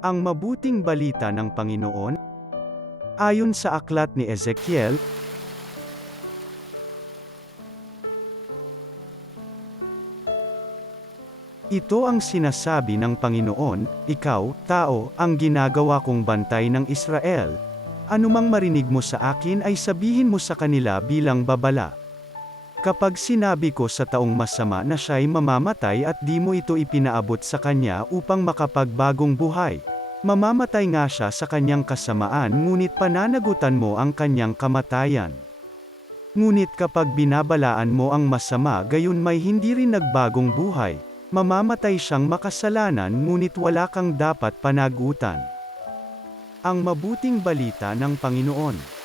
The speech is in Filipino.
Ang mabuting balita ng Panginoon, ayon sa aklat ni Ezekiel, ito ang sinasabi ng Panginoon, ikaw, tao, ang ginagawa kong bantay ng Israel. Anumang marinig mo sa akin ay sabihin mo sa kanila bilang babala. Kapag sinabi ko sa taong masama na siya'y mamamatay at di mo ito ipinaabot sa kanya upang makapagbagong buhay, mamamatay nga siya sa kanyang kasamaan ngunit pananagutan mo ang kanyang kamatayan. Ngunit kapag binabalaan mo ang masama gayon may hindi rin nagbagong buhay, mamamatay siyang makasalanan ngunit wala kang dapat panagutan. Ang mabuting balita ng Panginoon.